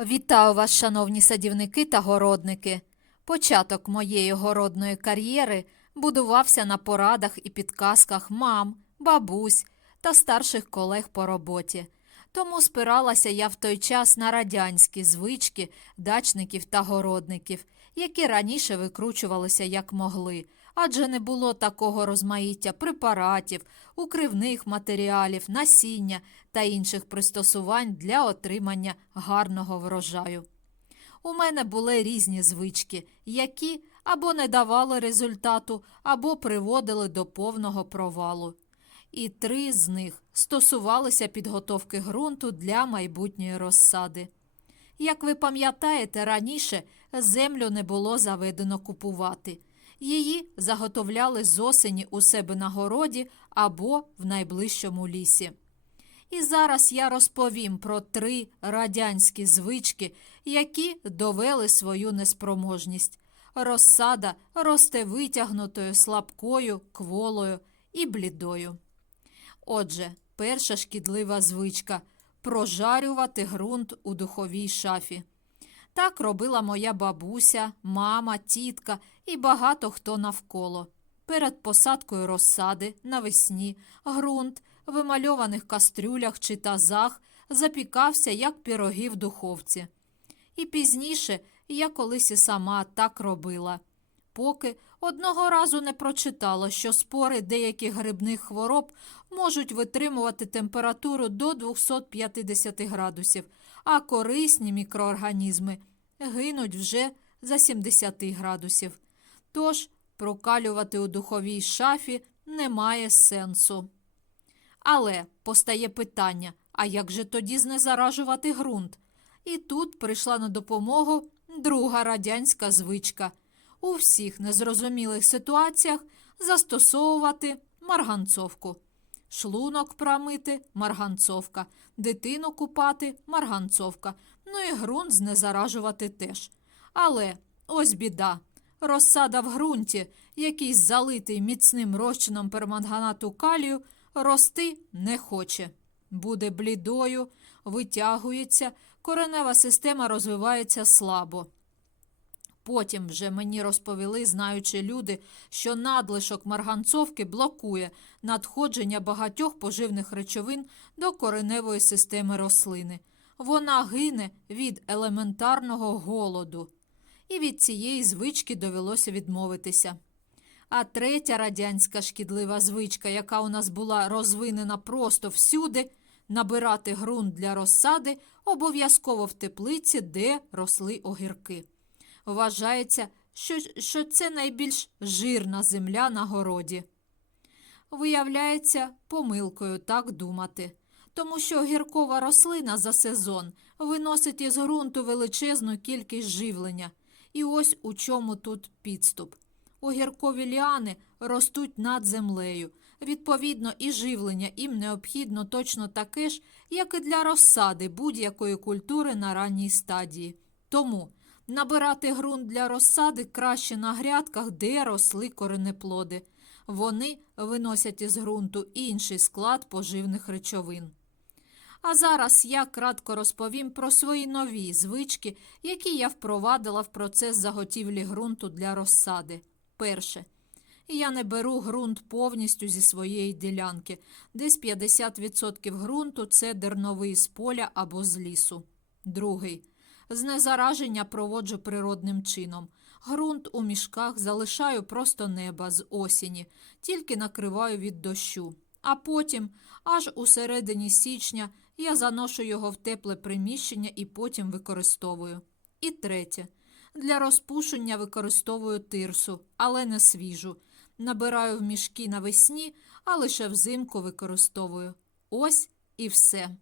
Вітаю вас, шановні садівники та городники. Початок моєї городної кар'єри будувався на порадах і підказках мам, бабусь та старших колег по роботі. Тому спиралася я в той час на радянські звички дачників та городників, які раніше викручувалися як могли, адже не було такого розмаїття препаратів, укривних матеріалів, насіння та інших пристосувань для отримання гарного врожаю. У мене були різні звички, які або не давали результату, або приводили до повного провалу. І три з них стосувалися підготовки ґрунту для майбутньої розсади. Як ви пам'ятаєте, раніше землю не було заведено купувати. Її заготовляли з осені у себе на городі або в найближчому лісі. І зараз я розповім про три радянські звички, які довели свою неспроможність. Розсада росте витягнутою, слабкою, кволою і блідою. Отже, перша шкідлива звичка прожарювати ґрунт у духовій шафі. Так робила моя бабуся, мама, тітка і багато хто навколо. Перед посадкою розсади навесні ґрунт в вимальованих кастрюлях чи тазах запікався, як піроги в духовці. І пізніше я колись і сама так робила, поки одного разу не прочитала, що спори деяких грибних хвороб можуть витримувати температуру до 250 градусів, а корисні мікроорганізми гинуть вже за 70 градусів. Тож прокалювати у духовій шафі немає сенсу. Але постає питання: а як же тоді знезаражувати ґрунт? І тут прийшла на допомогу друга радянська звичка у всіх незрозумілих ситуаціях застосовувати марганцовку. Шлунок промити марганцовка, дитину купати марганцовка, ну і ґрунт знезаражувати теж. Але ось біда. Розсада в ґрунті, який залитий міцним розчином перманганату калію, рости не хоче. Буде блідою, витягується, коренева система розвивається слабо. Потім вже мені розповіли, знаючи люди, що надлишок марганцовки блокує надходження багатьох поживних речовин до кореневої системи рослини. Вона гине від елементарного голоду. І від цієї звички довелося відмовитися. А третя радянська шкідлива звичка, яка у нас була розвинена просто всюди, набирати ґрунт для розсади обов'язково в теплиці, де росли огірки. Вважається, що, що це найбільш жирна земля на городі. Виявляється, помилкою так думати, тому що огіркова рослина за сезон виносить із ґрунту величезну кількість живлення. І ось у чому тут підступ. Огіркові ліани ростуть над землею. Відповідно, і живлення їм необхідно точно таке ж, як і для розсади будь-якої культури на ранній стадії. Тому набирати ґрунт для розсади краще на грядках, де росли коренеплоди. Вони виносять із ґрунту інший склад поживних речовин. А зараз я кратко розповім про свої нові звички, які я впровадила в процес заготівлі ґрунту для розсади. Перше. Я не беру ґрунт повністю зі своєї ділянки. Десь 50% ґрунту це дерновий з поля або з лісу. Другий. Знезараження проводжу природним чином. Грунт у мішках залишаю просто неба з осені, тільки накриваю від дощу. А потім, аж у середині січня, я заношу його в тепле приміщення і потім використовую. І третє. Для розпушення використовую тирсу, але не свіжу. Набираю в мішки навесні, а лише взимку використовую. Ось і все.